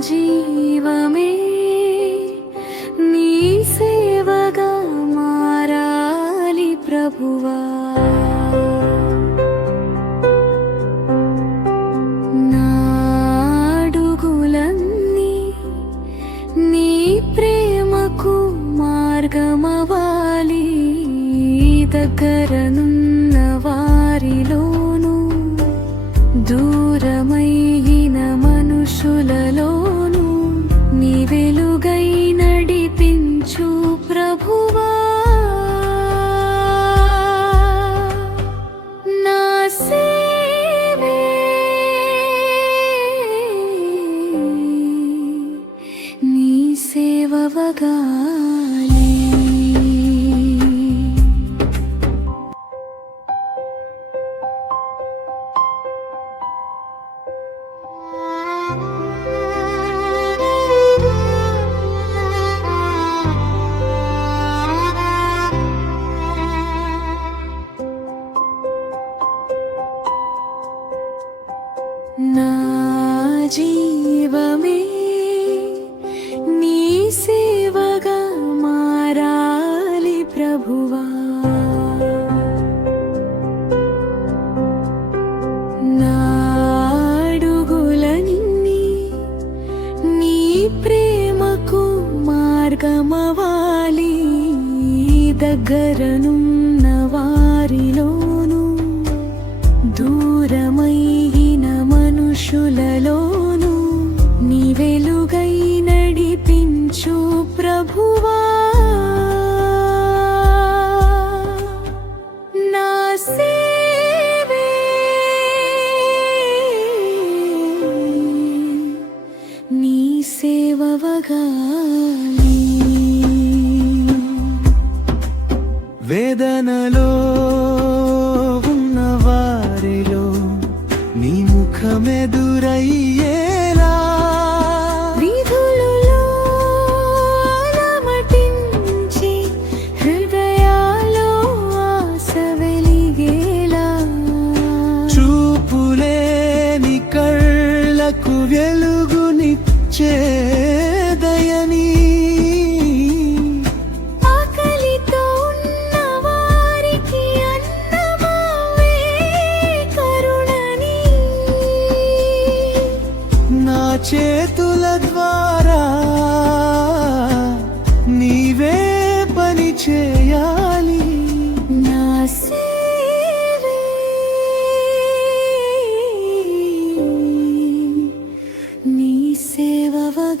记忆。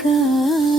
更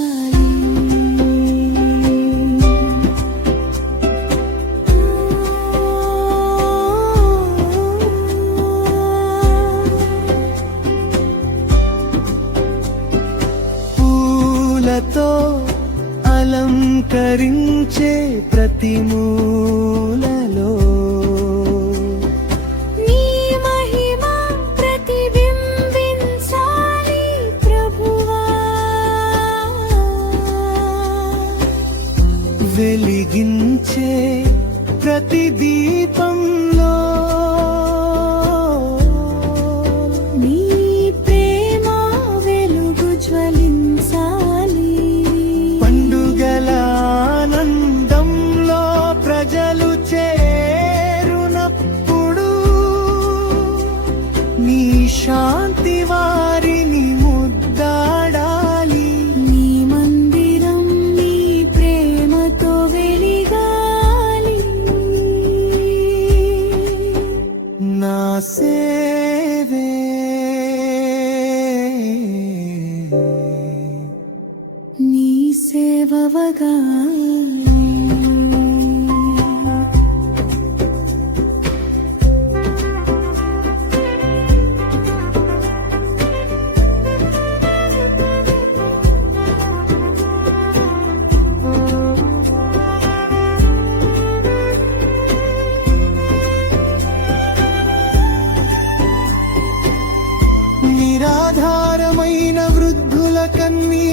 నిరాధారమైన వృద్ధుల కన్నీ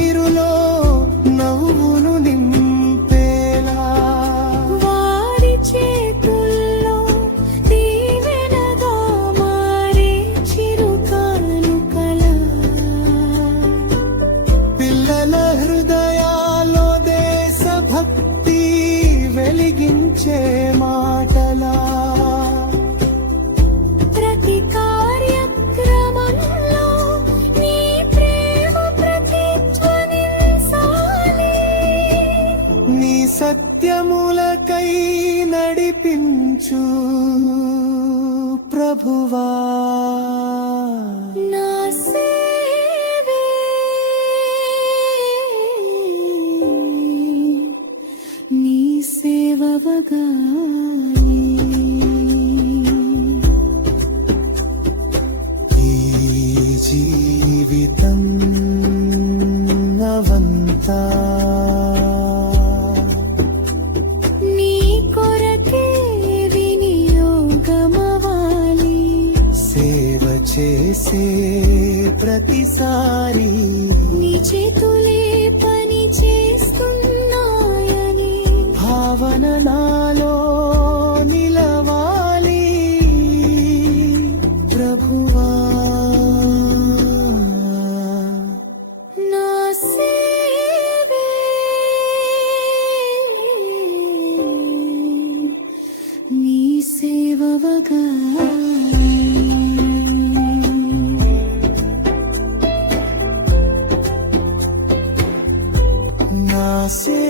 mm -hmm. see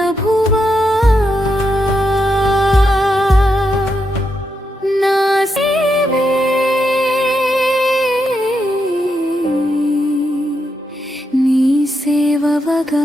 ప్రభువా నా సేవే నీ సేవవగా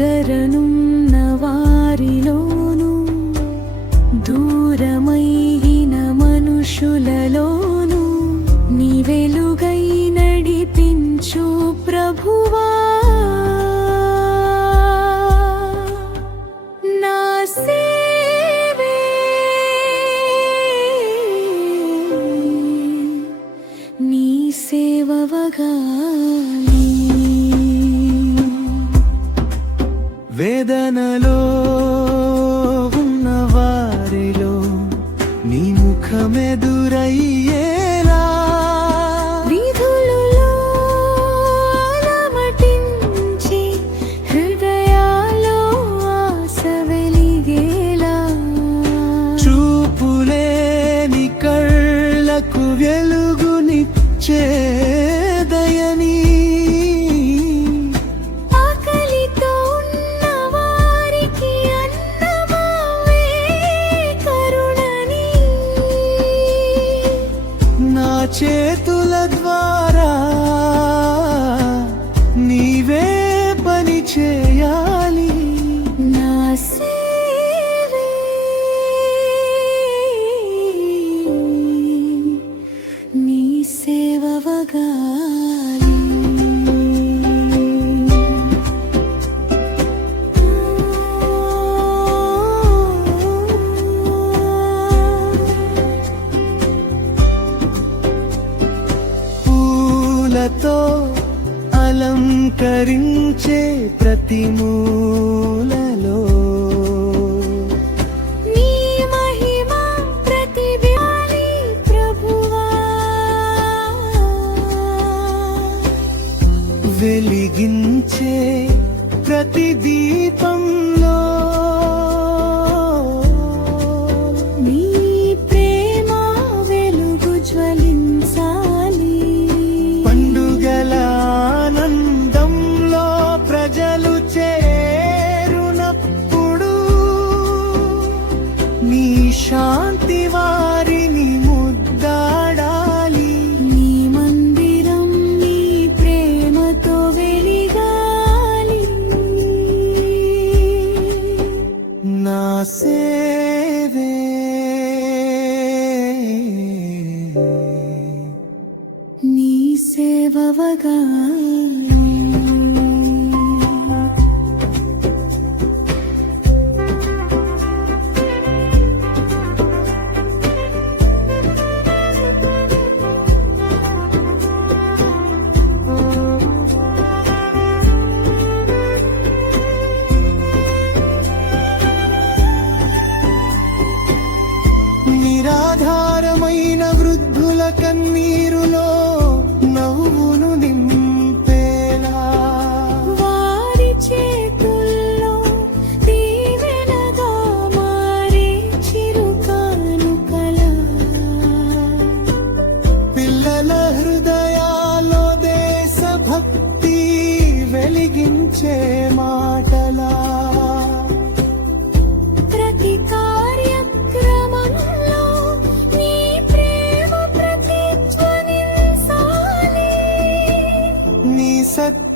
நகரனும் చేతుల ద్వారా ధరించే ప్రతి మూలలో. మహిమ వెలిగించే ప్రతి దీపంలో.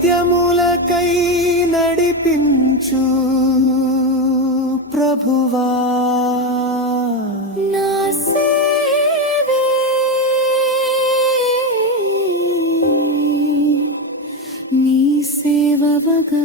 సత్యములకై నడిపించు ప్రభువా. నీ సేవగా